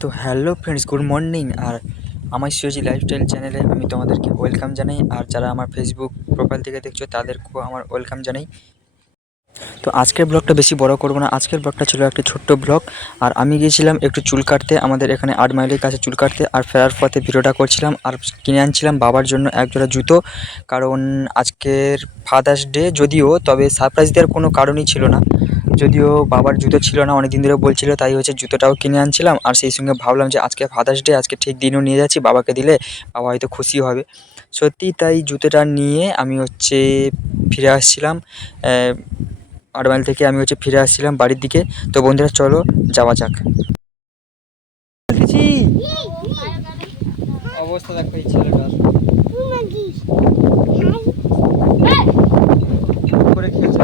তো hello friends, good morning. আর আমার সিওজি লাইফস্টাইল চ্যানেলে আমি তোমাদেরকে ওয়েলকাম জানাই। আর যারা আমার ফেসবুক প্রোফাইল থেকে দেখছ, তাদেরকেও আমার ওয়েলকাম জানাই। তো আজকের ব্লগটা বেশি বড় করব না। আজকের ব্লগটা ছিল একটা ছোট্ট ব্লগ। আর আমি গিয়েছিলাম একটু চুল কাটতে। আমাদের এখানে আট মাইলের কাছে চুল কাটতে। আর ফেরার পথে ভিডিওটা করছিলাম। আর কিনে আনছিলাম বাবার জন্য একজোড়া জুতো। কারণ আজকের ফাদার্স ডে যদিও, তবে সারপ্রাইজ দেওয়ার কোনো কারণই ছিল না। যদিও বাবার জুতো ছিল না অনেক দিন ধরে বলছিল তাই হচ্ছে জুতোটাও কিনে আনছিলাম। আর সেই সঙ্গে ভাবলাম যে আজকে ফাদার্স ডে আজকে ঠিক দিনও নিয়ে যাচ্ছি বাবাকে দিলে বাবা হয়তো খুশি হবে। সত্যি তাই জুতোটা নিয়ে আমি হচ্ছে ফিরে আসছিলাম আহ, আট মাইল থেকে আমি হচ্ছে ফিরে আসছিলাম বাড়ির দিকে। তো বন্ধুরা চলো যাওয়া যাক। অবস্থা দেখো এই ছেলেটার। করে খেয়েছে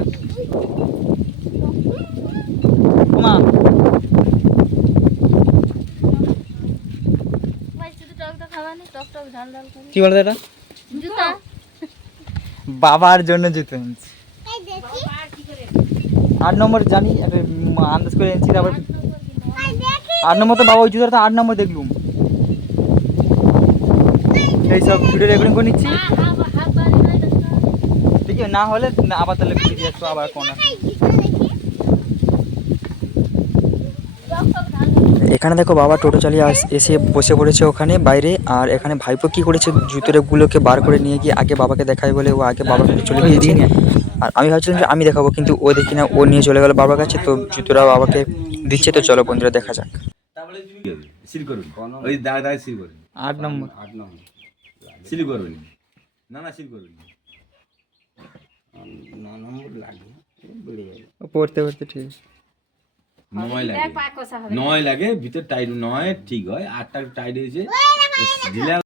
কি বলতো এটা? বাবার জন্য জুতো এনেছি। আট নম্বর জানি আন্দাজ করে এনেছি তারপর আট নম্বর তো বাবা ওই জুতোটা তো আট নম্বর দেখলুম। এই সব ভিডিও রেকর্ডিং করে নিচ্ছি। ঠিক আছে না হলে আবার তাহলে ঘুরে দিয়ে আসব আবার কোন এখানে দেখো বাবা টোটো চালিয়ে আস- এসে বসে পড়েছে ওখানে বাইরে। আর এখানে ভাইপো কি করেছে? জুতোগুলোকে বার করে নিয়ে গিয়ে আগে বাবাকে দেখায় বলে ও আগে বাবার কাছে চলে গিয়েছে। আর আমি ভাবছিলাম যে আমি দেখাবো কিন্তু ও দেখি না ও নিয়ে চলে গেল বাবার কাছে। তো জুতোরা বাবাকে দিচ্ছে তো চলো বন্ধুরা দেখা যাক। ওই আট নম্বর। আট নম্বর। সিল না না সিল পড়তে পড়তে ঠিক আছে। নয় লাগে। নয় লাগে ভিতর টাইট নয় ঠিক হয়। আটটা টাইট হয়েছে। ঢিলা